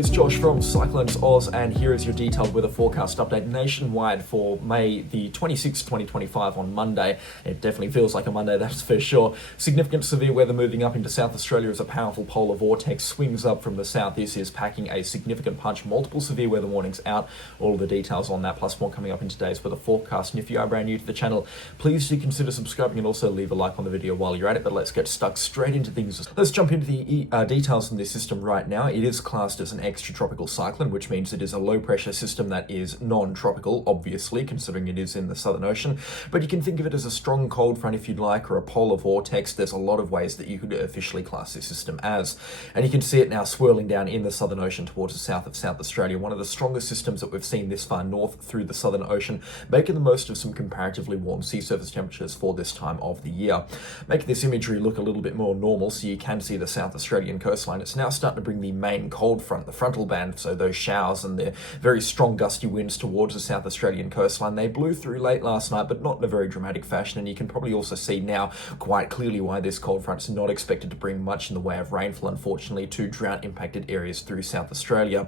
is Josh from CyclonesOZ, and here is your detailed weather forecast update nationwide for May the 26th, 2025 on Monday. It definitely feels like a Monday, that's for sure. Significant severe weather moving up into South Australia as a powerful polar vortex swings up from the south. This is packing a significant punch. Multiple severe weather warnings out. All of the details on that, plus more coming up in today's weather forecast. And if you are brand new to the channel, please do consider subscribing and also leave a like on the video while you're at it. But let's get stuck straight into things. Let's jump into the details on this system right now. It is classed as an extratropical cyclone, which means it is a low pressure system that is non-tropical, obviously, considering it is in the Southern Ocean. But you can think of it as a strong cold front if you'd like, or a polar vortex. There's a lot of ways that you could officially class this system as. And you can see it now swirling down in the Southern Ocean towards the south of South Australia, one of the strongest systems that we've seen this far north through the Southern Ocean, making the most of some comparatively warm sea surface temperatures for this time of the year. Making this imagery look a little bit more normal so you can see the South Australian coastline. It's now starting to bring the main cold front, the frontal band, so those showers and the very strong gusty winds towards the South Australian coastline. They blew through late last night, but not in a very dramatic fashion, and you can probably also see now quite clearly why this cold front is not expected to bring much in the way of rainfall, unfortunately, to drought-impacted areas through South Australia.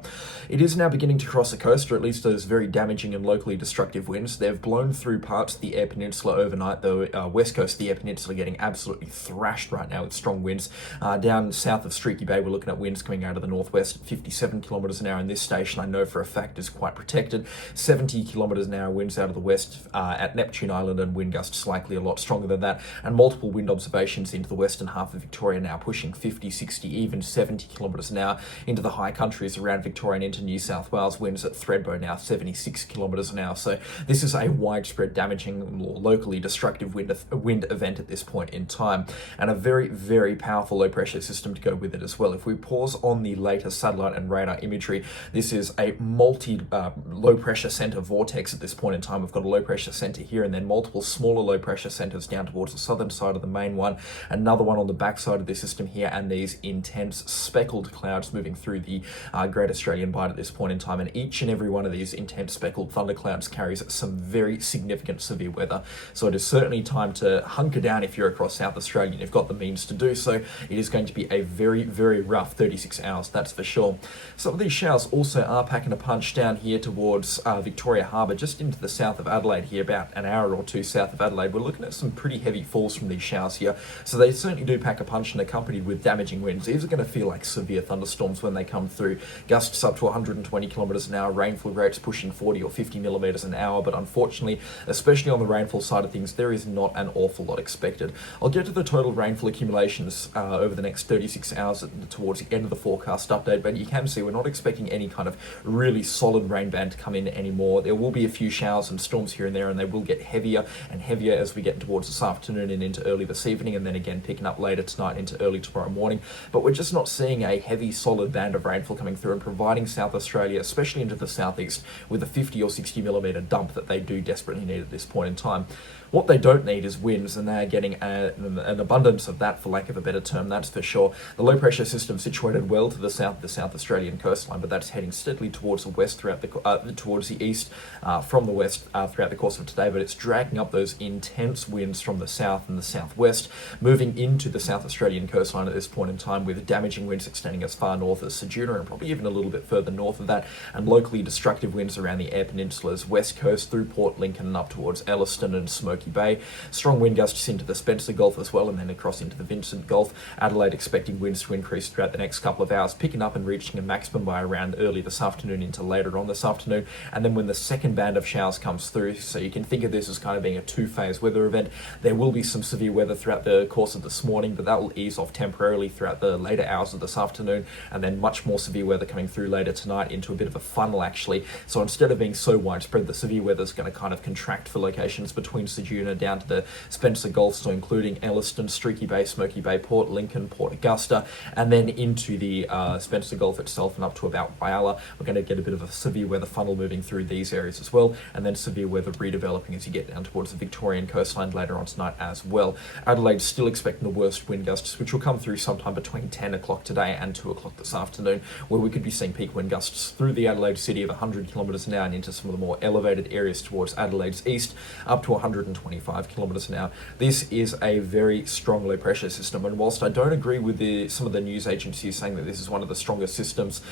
It is now beginning to cross the coast, or at least those very damaging and locally destructive winds. They've blown through parts of the Eyre Peninsula overnight, the west coast of the Eyre Peninsula getting absolutely thrashed right now with strong winds. Down south of Streaky Bay, we're looking at winds coming out of the northwest at 57 kilometres an hour, and this station I know for a fact is quite protected. 70 kilometres an hour winds out of the west at Neptune Island, and wind gusts likely a lot stronger than that, and multiple wind observations into the western half of Victoria now pushing 50, 60, even 70 kilometres an hour into the high countries around Victoria and into New South Wales. Winds at Thredbo now 76 kilometres an hour, so this is a widespread damaging, locally destructive wind event at this point in time, and a very, very powerful low pressure system to go with it as well. If we pause on the latest satellite and radar imagery, this is a low pressure center vortex at this point in time. We've got a low pressure center here, and then multiple smaller low pressure centers down towards the southern side of the main one, another one on the back side of the system here, and these intense speckled clouds moving through the Great Australian Bight at this point in time. And each and every one of these intense speckled thunderclouds carries some very significant severe weather. So it is certainly time to hunker down if you're across South Australia and you've got the means to do so. It is going to be a very, very rough 36 hours, that's for sure. Some of these showers also are packing a punch down here towards Victoria Harbour, just into the south of Adelaide here, about an hour or two south of Adelaide. We're looking at some pretty heavy falls from these showers here, so they certainly do pack a punch, and accompanied with damaging winds. These are going to feel like severe thunderstorms when they come through. Gusts up to 120 kilometres an hour, rainfall rates pushing 40 or 50 millimetres an hour, but unfortunately, especially on the rainfall side of things, there is not an awful lot expected. I'll get to the total rainfall accumulations over the next 36 hours towards the end of the forecast update, but you can see we're not expecting any kind of really solid rain band to come in anymore. There will be a few showers and storms here and there, and they will get heavier and heavier as we get towards this afternoon and into early this evening, and then again picking up later tonight into early tomorrow morning. But we're just not seeing a heavy solid band of rainfall coming through and providing South Australia, especially into the southeast, with a 50 or 60 millimetre dump that they do desperately need at this point in time. What they don't need is winds, and they're getting an abundance of that, for lack of a better term, that's for sure. The low pressure system situated well to the south of the South Australian coastline, but that's heading steadily towards the west towards the east from the west throughout the course of today, but it's dragging up those intense winds from the south and the southwest, moving into the South Australian coastline at this point in time, with damaging winds extending as far north as Ceduna and probably even a little bit further north of that, and locally destructive winds around the Eyre Peninsula's west coast through Port Lincoln and up towards Elliston and Smoky Bay. Strong wind gusts into the Spencer Gulf as well, and then across into the Vincent Gulf. Adelaide expecting winds to increase throughout the next couple of hours, picking up and reaching a maximum by around early this afternoon into later on this afternoon. And then when the second band of showers comes through, so you can think of this as kind of being a two-phase weather event. There will be some severe weather throughout the course of this morning, but that will ease off temporarily throughout the later hours of this afternoon, and then much more severe weather coming through later tonight into a bit of a funnel, actually. So instead of being so widespread, the severe weather is going to kind of contract for locations between Ceduna down to the Spencer Gulf, so including Elliston, Streaky Bay, Smoky Bay, Port Lincoln, Port Augusta, and then into the Spencer Gulf itself and up to about Whyalla. We're going to get a bit of a severe weather funnel moving through these areas as well, and then severe weather redeveloping as you get down towards the Victorian coastline later on tonight as well. Adelaide's still expecting the worst wind gusts, which will come through sometime between 10 o'clock today and 2 o'clock this afternoon, where we could be seeing peak wind gusts through the Adelaide city of 100 kilometres an hour and into some of the more elevated areas towards Adelaide's east, up to 120 125 kilometres an hour. This is a very strong low pressure system, and whilst I don't agree with some of the news agencies saying that this is one of the strongest systems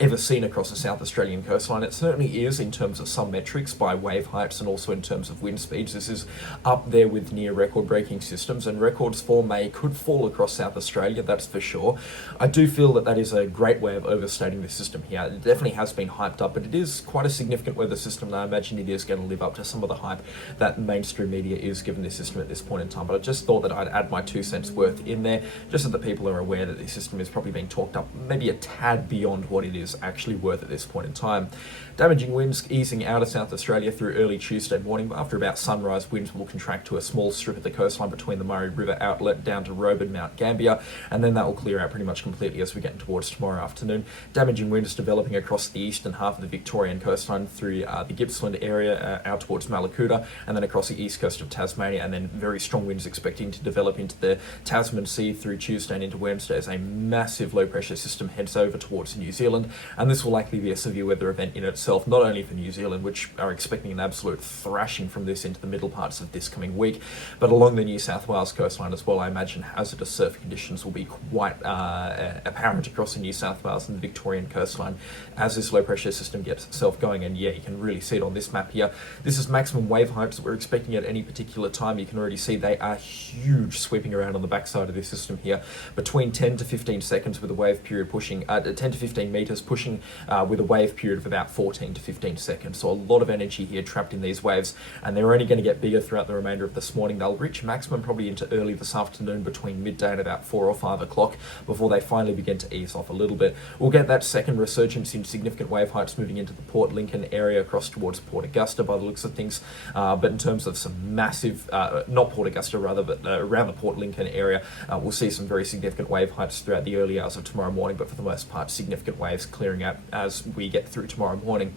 ever seen across the South Australian coastline, it certainly is in terms of some metrics by wave heights and also in terms of wind speeds. This is up there with near record breaking systems, and records for May could fall across South Australia, that's for sure. I do feel that that is a great way of overstating the system here. It definitely has been hyped up, but it is quite a significant weather system, and I imagine it is going to live up to some of the hype that mainstream media is giving this system at this point in time. But I just thought that I'd add my 2 cents worth in there, just so that people are aware that this system is probably being talked up maybe a tad beyond what it is actually worth at this point in time. Damaging winds easing out of South Australia through early Tuesday morning, but after about sunrise, winds will contract to a small strip of the coastline between the Murray River outlet down to Robe and Mount Gambier, and then that will clear out pretty much completely as we get towards tomorrow afternoon. Damaging winds developing across the eastern half of the Victorian coastline through the Gippsland area out towards Malakuta, and then across the east coast of Tasmania, and then very strong winds expecting to develop into the Tasman Sea through Tuesday and into Wednesday as a massive low pressure system heads over towards New Zealand, and this will likely be a severe weather event in itself, not only for New Zealand, which are expecting an absolute thrashing from this into the middle parts of this coming week, but along the New South Wales coastline as well. I imagine hazardous surf conditions will be quite apparent across the New South Wales and the Victorian coastline as this low pressure system gets itself going, and yeah, you can really see it on this map here. This is maximum wave heights that we're expecting at any particular time. You can already see they are huge, sweeping around on the backside of this system here, between 10 to 15 seconds with a wave period pushing 10 to 15 metres pushing with a wave period of about 14 to 15 seconds. So a lot of energy here trapped in these waves, and they're only going to get bigger throughout the remainder of this morning. They'll reach maximum probably into early this afternoon between midday and about 4 or 5 o'clock before they finally begin to ease off a little bit. We'll get that second resurgence in significant wave heights moving into the Port Lincoln area across towards Port Augusta by the looks of things, but in terms of some massive, not Port Augusta rather, but around the Port Lincoln area, we'll see some very significant wave heights throughout the early hours of tomorrow morning, but for the most part significant waves clearing out as we get through tomorrow morning.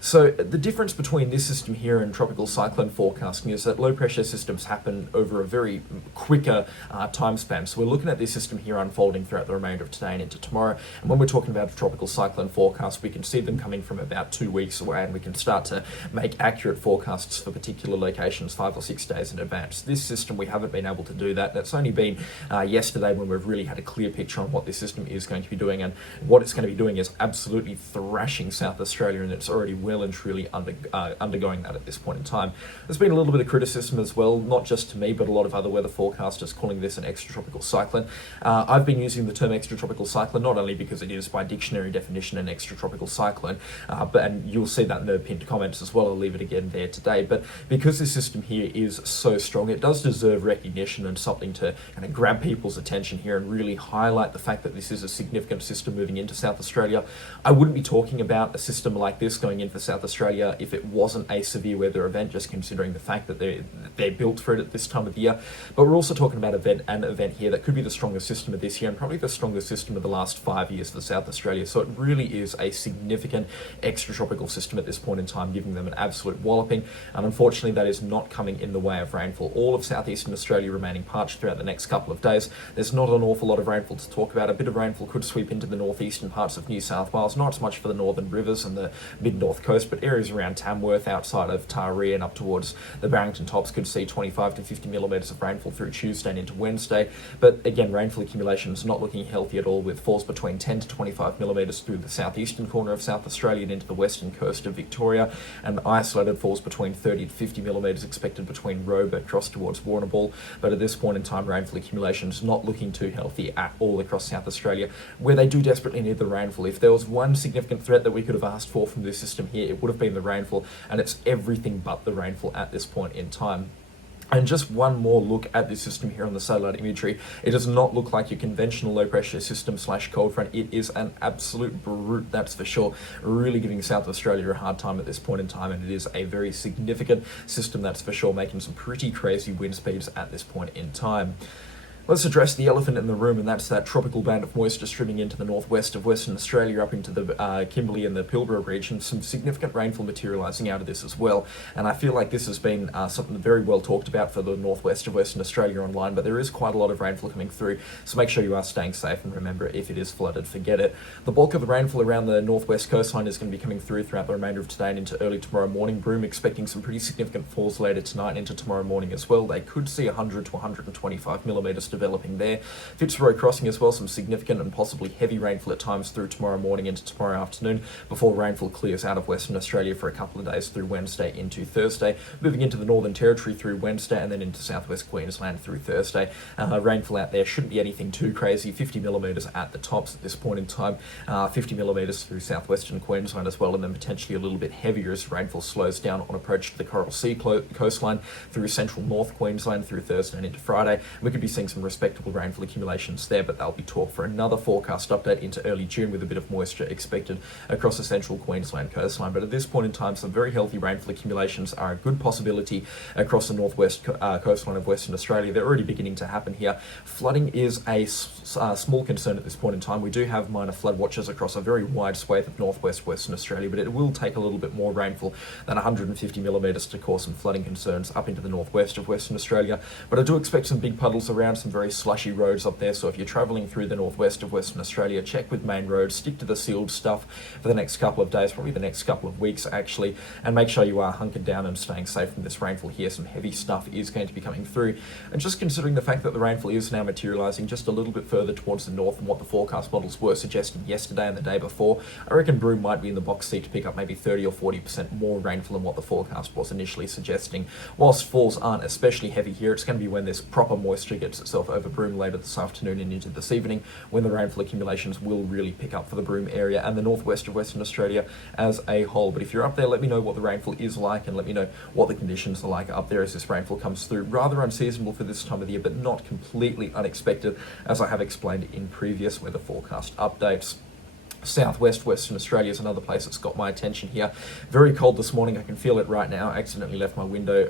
So the difference between this system here and tropical cyclone forecasting is that low pressure systems happen over a very quicker time span. So we're looking at this system here unfolding throughout the remainder of today and into tomorrow. And when we're talking about a tropical cyclone forecast, we can see them coming from about 2 weeks away, and we can start to make accurate forecasts for particular locations 5 or 6 days in advance. This system, we haven't been able to do that. That's only been yesterday when we've really had a clear picture on what this system is going to be doing, and what it's going to be doing is absolutely thrashing South Australia, and it's already well and truly undergoing that at this point in time. There's been a little bit of criticism as well, not just to me, but a lot of other weather forecasters calling this an extratropical cyclone. I've been using the term extratropical cyclone not only because it is by dictionary definition an extratropical cyclone, and you'll see that in the pinned comments as well. I'll leave it again there today. But because this system here is so strong, it does deserve recognition and something to kind of grab people's attention here and really highlight the fact that this is a significant system moving into South Australia. I wouldn't be talking about a system like this going in for South Australia if it wasn't a severe weather event, just considering the fact that they're built for it at this time of the year. But we're also talking about an event here that could be the strongest system of this year and probably the strongest system of the last 5 years for South Australia. So it really is a significant extratropical system at this point in time, giving them an absolute walloping. And unfortunately, that is not coming in the way of rainfall. All of southeastern Australia remaining parched throughout the next couple of days. There's not an awful lot of rainfall to talk about. A bit of rainfall could sweep into the northeastern parts of New South Wales, not as much for the northern rivers and the mid-north coast, but areas around Tamworth, outside of Taree and up towards the Barrington Tops could see 25 to 50 millimetres of rainfall through Tuesday and into Wednesday. But again, rainfall accumulation is not looking healthy at all, with falls between 10 to 25 millimetres through the southeastern corner of South Australia and into the western coast of Victoria, and isolated falls between 30 to 50 millimetres expected between Robe across towards Warrnambool. But at this point in time, rainfall accumulation is not looking too healthy at all across South Australia, where they do desperately need the rainfall. If there was one significant threat that we could have asked for from this system here, it would have been the rainfall, and it's everything but the rainfall at this point in time. And just one more look at this system here on the satellite imagery. It does not look like your conventional low pressure system / cold front. It is an absolute brute, that's for sure. Really giving South Australia a hard time at this point in time, and it is a very significant system, that's for sure, making some pretty crazy wind speeds at this point in time. Let's address the elephant in the room, and that's that tropical band of moisture streaming into the northwest of Western Australia up into the Kimberley and the Pilbara region. Some significant rainfall materialising out of this as well, and I feel like this has been something very well talked about for the northwest of Western Australia online, but there is quite a lot of rainfall coming through, so make sure you are staying safe, and remember, if it is flooded, forget it. The bulk of the rainfall around the northwest coastline is going to be coming through throughout the remainder of today and into early tomorrow morning. Broome expecting some pretty significant falls later tonight and into tomorrow morning as well. They could see 100 to 125 millimetres developing there. Fitzroy Crossing as well, some significant and possibly heavy rainfall at times through tomorrow morning into tomorrow afternoon before rainfall clears out of Western Australia for a couple of days through Wednesday into Thursday, moving into the Northern Territory through Wednesday and then into southwest Queensland through Thursday. Rainfall out there shouldn't be anything too crazy, 50 millimetres at the tops at this point in time, 50 millimetres through southwestern Queensland as well, and then potentially a little bit heavier as rainfall slows down on approach to the Coral Sea coastline through central North Queensland through Thursday and into Friday. We could be seeing some respectable rainfall accumulations there, but they'll be talk for another forecast update into early June with a bit of moisture expected across the central Queensland coastline. But at this point in time, some very healthy rainfall accumulations are a good possibility across the northwest coastline of Western Australia. They're already beginning to happen here. Flooding is a small concern at this point in time. We do have minor flood watches across a very wide swathe of northwest Western Australia, but it will take a little bit more rainfall than 150 millimetres to cause some flooding concerns up into the northwest of Western Australia. But I do expect some big puddles around, some very slushy roads up there, so if you're travelling through the northwest of Western Australia, check with main roads, stick to the sealed stuff for the next couple of days, probably the next couple of weeks actually, and make sure you are hunkered down and staying safe from this rainfall here. Some heavy stuff is going to be coming through, and just considering the fact that the rainfall is now materialising just a little bit further towards the north than what the forecast models were suggesting yesterday and the day before, I reckon Broome might be in the box seat to pick up maybe 30 or 40% more rainfall than what the forecast was initially suggesting. Whilst falls aren't especially heavy here, it's going to be when this proper moisture gets itself over Broome later this afternoon and into this evening when the rainfall accumulations will really pick up for the Broome area and the northwest of Western Australia as a whole. But if you're up there, let me know what the rainfall is like and let me know what the conditions are like up there as this rainfall comes through. Rather unseasonable for this time of the year, but not completely unexpected, as I have explained in previous weather forecast updates. Southwest Western Australia is another place that's got my attention here. Very cold this morning, I can feel it right now. I accidentally left my window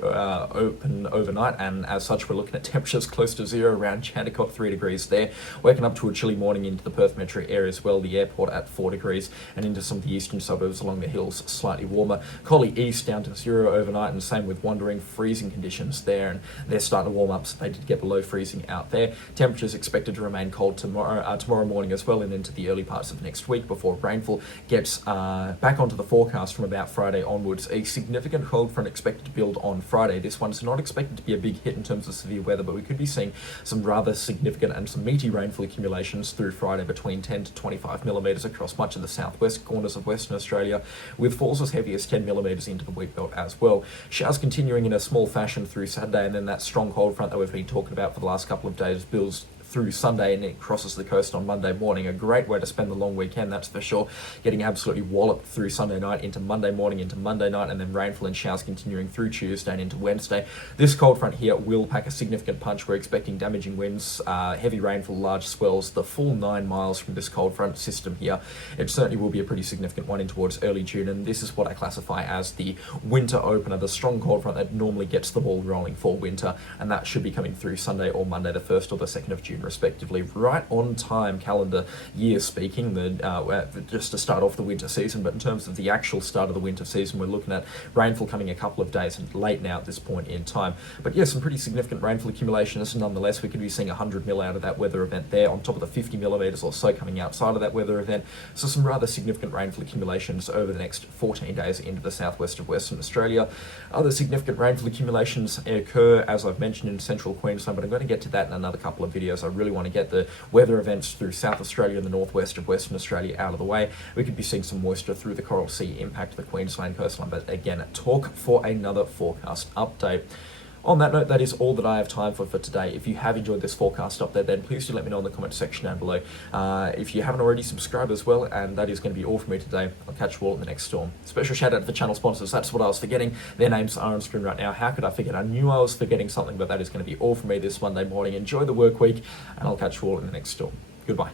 open overnight, and as such we're looking at temperatures close to zero around Chandicott, 3 degrees there. Waking up to a chilly morning into the Perth metro area as well, the airport at 4 degrees, and into some of the eastern suburbs along the hills slightly warmer. Collie East down to zero overnight, and same with Wandering, freezing conditions there, and they're starting to warm up, so they did get below freezing out there. Temperatures expected to remain cold tomorrow morning as well and into the early parts of next week, before rainfall gets back onto the forecast from about Friday onwards. A significant cold front expected to build on Friday. This one's not expected to be a big hit in terms of severe weather, but we could be seeing some rather significant and some meaty rainfall accumulations through Friday between 10 to 25 millimetres across much of the southwest corners of Western Australia, with falls as heavy as 10 millimetres into the wheat belt as well. Showers continuing in a small fashion through Saturday, and then that strong cold front that we've been talking about for the last couple of days builds through Sunday and it crosses the coast on Monday morning. A great way to spend the long weekend, that's for sure. Getting absolutely walloped through Sunday night into Monday morning into Monday night, and then rainfall and showers continuing through Tuesday and into Wednesday. This cold front here will pack a significant punch. We're expecting damaging winds, heavy rainfall, large swells, the full 9 miles from this cold front system here. It certainly will be a pretty significant one in towards early June, and this is what I classify as the winter opener, the strong cold front that normally gets the ball rolling for winter, and that should be coming through Sunday or Monday the 1st or the 2nd of June respectively. Right on time, calendar year speaking, just to start off the winter season, but in terms of the actual start of the winter season, we're looking at rainfall coming a couple of days late now at this point in time. But yeah, some pretty significant rainfall accumulations nonetheless. We could be seeing 100 mil out of that weather event there, on top of the 50 millimetres or so coming outside of that weather event. So some rather significant rainfall accumulations over the next 14 days into the southwest of Western Australia. Other significant rainfall accumulations occur, as I've mentioned, in central Queensland, but I'm going to get to that in another couple of videos. I really want to get the weather events through South Australia and the northwest of Western Australia out of the way. We could be seeing some moisture through the Coral Sea impact the Queensland coastline, but again, talk for another forecast update. On that note, that is all that I have time for today. If you have enjoyed this forecast update, then please do let me know in the comment section down below. If you haven't already, subscribe as well, and that is going to be all from me today. I'll catch you all in the next storm. Special shout out to the channel sponsors. That's what I was forgetting. Their names are on screen right now. How could I forget? I knew I was forgetting something, but that is going to be all from me this Monday morning. Enjoy the work week, and I'll catch you all in the next storm. Goodbye.